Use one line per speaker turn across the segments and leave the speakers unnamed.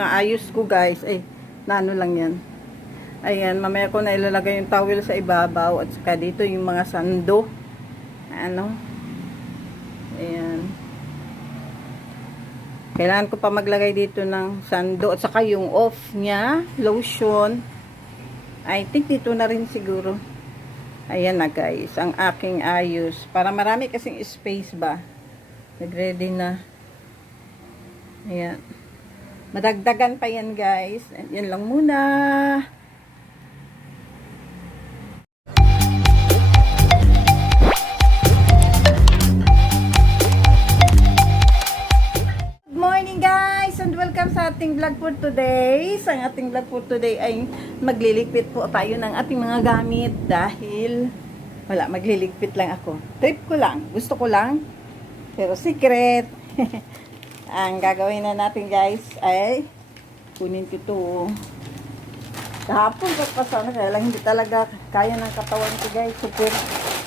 mga ayos ko guys. Ay, nano lang yan. Ayan, mamaya ko na ilalagay yung towel sa ibabaw at saka dito yung mga sando. Ano? Ayan. Kailangan ko pa maglagay dito ng sando at saka yung off niya, lotion. I think dito na rin siguro. Ayan na guys, ang aking ayos. Para marami kasing space ba. Nag-ready na. Ayan. Madagdagan pa yan guys. Yan lang muna. Good morning guys and welcome sa ating vlog for today. Sa ating vlog for today ay magliligpit po tayo ng ating mga gamit dahil wala, magliligpit lang ako. Trip ko lang, gusto ko lang. Pero secret. Ang gagawin na natin guys ay kunin ko ito. Kahapon pa sana kaya lang hindi talaga kaya ng katawan ko guys. Super.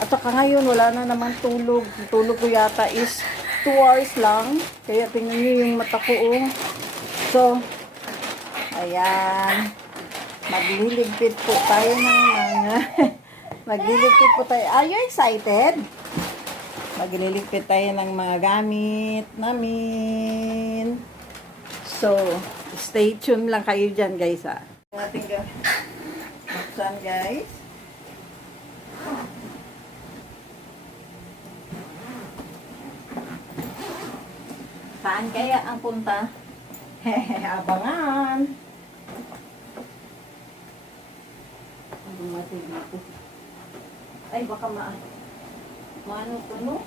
At saka ngayon wala na naman tulog. Tulog ko yata is 2 hours lang. Kaya tingnan niyo yung mata ko oh. So, ayan. Magliligpit po tayo ng mga... Magliligpit po tayo. Are you excited? Magliligpit tayo ng mga gamit namin. So, stay tuned lang kayo dyan guys ha. Ating ga- buksan guys. Saan kaya ang punta? Abangan. Bumati dito. Ay, baka ma... Maano ko, no?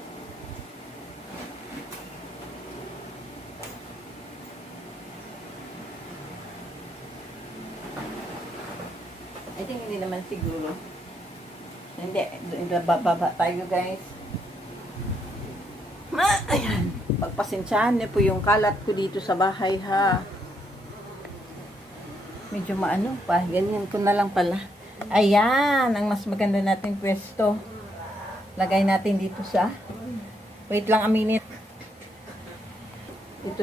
I think hindi naman siguro. Hindi, bababa tayo guys. Ah, ayan. Pagpasensyahan niyo po yung kalat ko dito sa bahay ha. Medyo maano pa. Ganyan ko na lang pala. Ayan, ang mas maganda nating pwesto. Lagay natin dito sa... Wait lang a minute. Ito,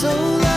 so loud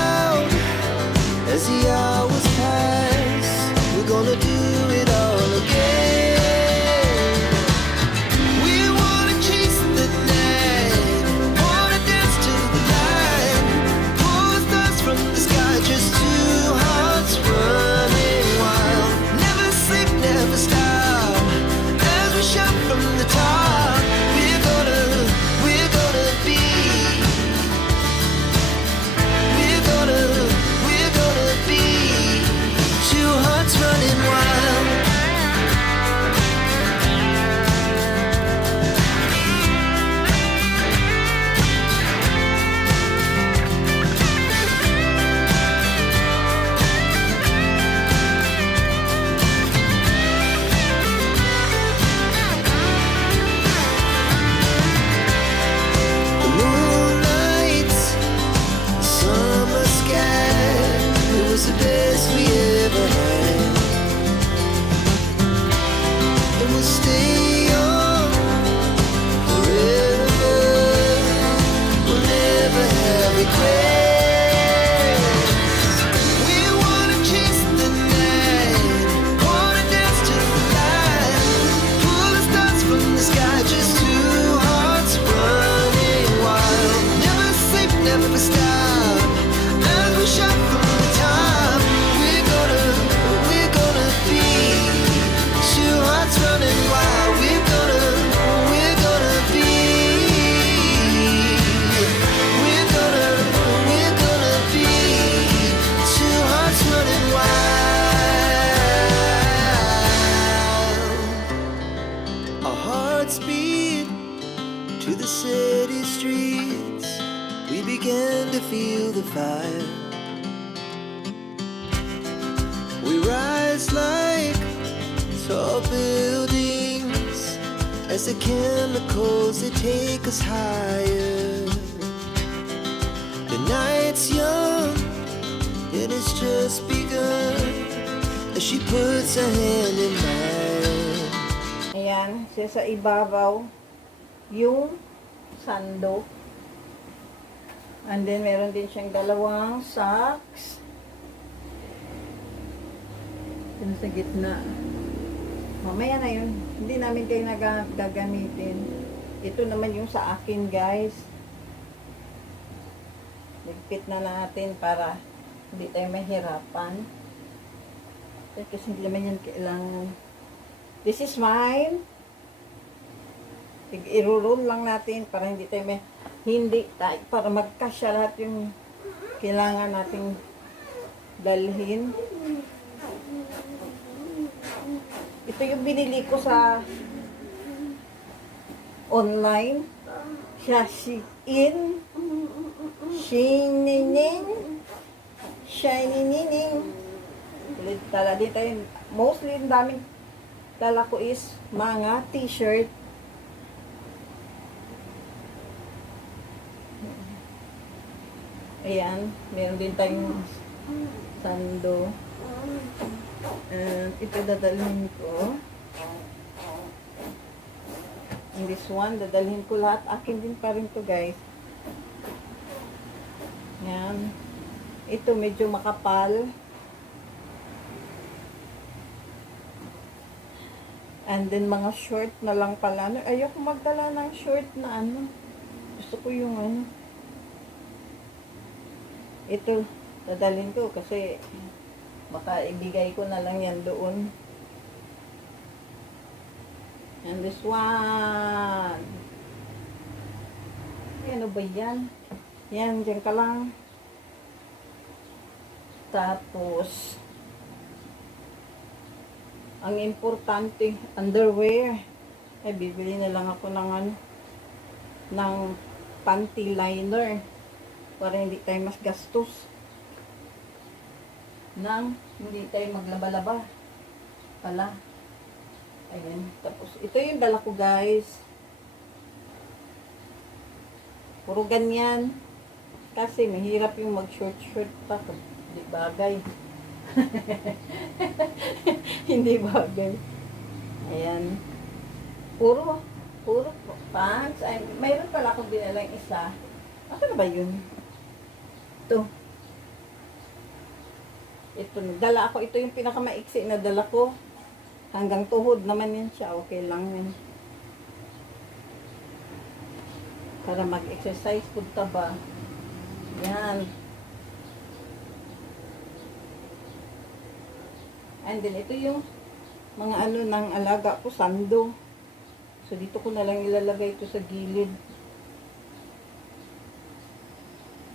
rise like tall buildings as the chemicals they take us higher. The night's young and it's just begun as she puts her hand in mine.
Ayan, siya sa ibabaw yung sando. And then meron din siyang dalawang socks. Yun sa gitna. Mamaya na yun. Hindi namin kayo naga- gagamitin. Ito naman yung sa akin, guys. Ligpit na natin para hindi tayo mahirapan. Kasi hindi naman yan kailangan. This is mine. I- Irurol lang natin para hindi tayo may hindi tayo para magkasya lahat yung kailangan nating dalhin. Ito yung binili ko sa online. Shashi in. Shinining. Shinining. Ulit tala din tayo. Mostly, ang daming dala ko is mga t-shirt. Ayan, meron din tayong sando. And ito dadalhin ko. And this one, dadalhin ko lahat. Akin din pa rin to guys. Yan. Ito medyo makapal. And then mga short na lang pala. Ano, Ayoko magdala ng short na ano. Gusto ko yung ano. Ito, dadalhin ko kasi baka ibigay ko na lang yan doon. And this one. Ano ba yan? Yan, dyan ka lang. Tapos, ang importante, underwear. Ay, bibili na lang ako ng ng panty liner para hindi tayo mas gastos nang hindi tayo maglaba-laba. Pala. Ayan tapos ito yung dala ko guys. Puro ganyan. Kasi mahirap yung mag short short pa hindi bagay. Hindi bagay. Ayan. Puro puro pants. Ay mayroon pala akong dinalang isa. Ano ba yun? Ito. Ito, dala ako. Ito yung pinakamaiksi na dala ko. Hanggang tuhod naman yan siya. Okay lang yan. Para mag-exercise punta ba. Yan. And then, ito yung mga ano ng alaga ko, sando. So, dito ko na lang ilalagay ito sa gilid.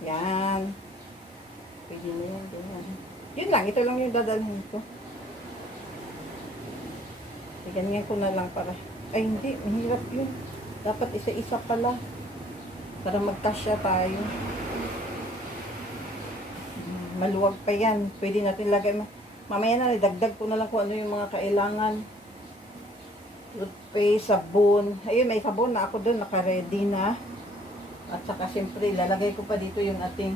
Yan. Pwede na yan. Ganyan. Yun lang. Ito lang yung dadalhin ko. E, ganyan ko na lang para... Ay, hindi. Mahirap yun. Dapat isa-isa pala. Para magkasya tayo. Maluwag pa yan. Pwede natin lagay... ma- Mamaya na, dagdag ko na lang kung ano yung mga kailangan. Toothpaste, sabon. Ayun, may sabon na ako doon. Naka-ready na. At saka siyempre, ilalagay ko pa dito yung ating,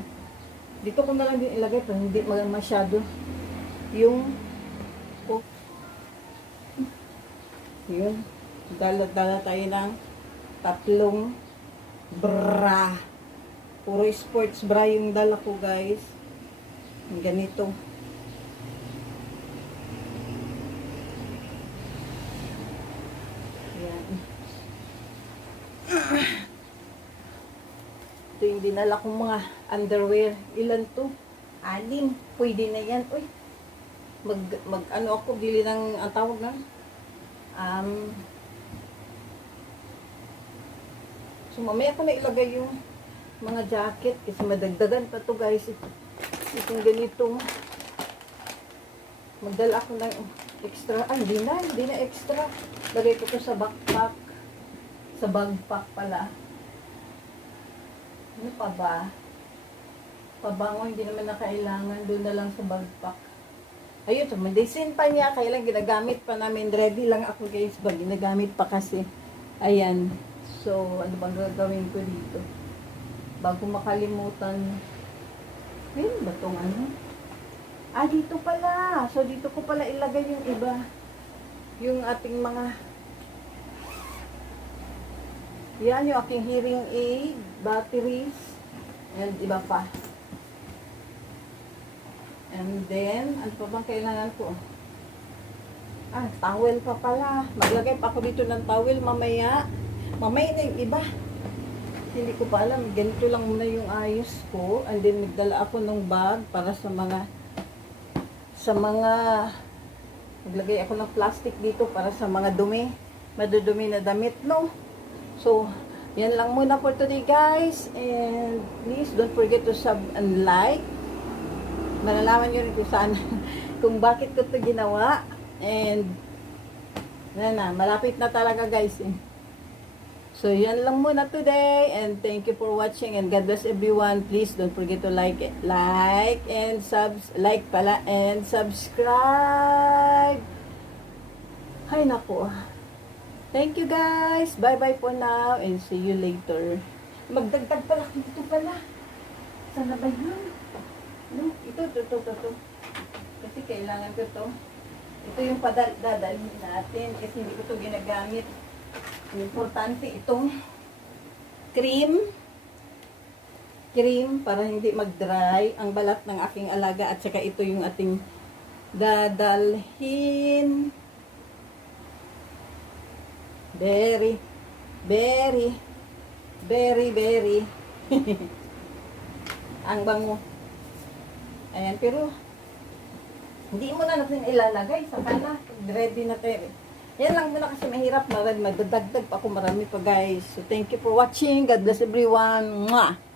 dito ko na lang din ilagay para hindi masyado yung, oh, yun, dala-dala tayo ng tatlong bra. Puro sports bra yung dala ko guys. Ganito. Yan. Ito yung dinala kong mga underwear. Ilan to? Anim. Pwede na yan. Uy. Mag, mag ano ako, bili ng, ang tawag na? Um, so mamaya ko na ilagay yung mga jacket kasi madagdagan pa to guys. Itong ganito. Magdala ako ng extra. Ah, hindi na. Hindi na extra. Lagay ko to sa backpack. Sa bagpack pala. Ano pa ba? Pabango, hindi naman na kailangan. Doon na lang sa bagpack. Ayun, so, medicine pa niya. Kailan ginagamit pa namin. Ready lang ako guys. Ba, ginagamit pa kasi. Ayan. So, ano bang gagawin ko dito? Bago makalimutan. Ayun ba tong ano? Ah, dito pala. So, dito ko pala ilagay yung iba. Yung ating mga... Yan, yung aking hearing aid, batteries, and iba pa. And then, ano pa bang kailangan ko? Ah, towel pa pala. Maglagay pa ako dito ng towel mamaya. Mamaya na yung iba. Hindi ko pa alam. Ganito lang muna yung ayos ko. And then, nagdala ako ng bag para sa mga sa mga naglagay ako ng plastic dito para sa mga dumi. Madudumi na damit, no? So, yan lang muna for today, guys. And please don't forget to sub and like. Malalaman nyo rin kung saan, kung bakit ko ito ginawa. And, yan na, malapit na talaga, guys. So, yan lang muna today. And thank you for watching. And God bless everyone. Please don't forget to like it. Like and subs like pala and subscribe. Hay nako. Thank you guys. Bye-bye for now and see you later. Magdagdag pala dito pala. Sana ba yun? No, ito, ito, ito, ito, ito. Kasi kailangan ko to. Ito yung padadalhin natin kasi hindi ko to ginagamit. Importante itong cream. Cream para hindi mag-dry ang balat ng aking alaga at saka ito yung ating dadalhin. Very, very, very, very. ang bango. Ayan, pero hindi mo na natin ilalagay sa kana. Ready na tayo. Yan lang muna kasi mahirap. Marami, magdadagdag pa ako marami pa guys. So thank you for watching. God bless everyone. Mwah!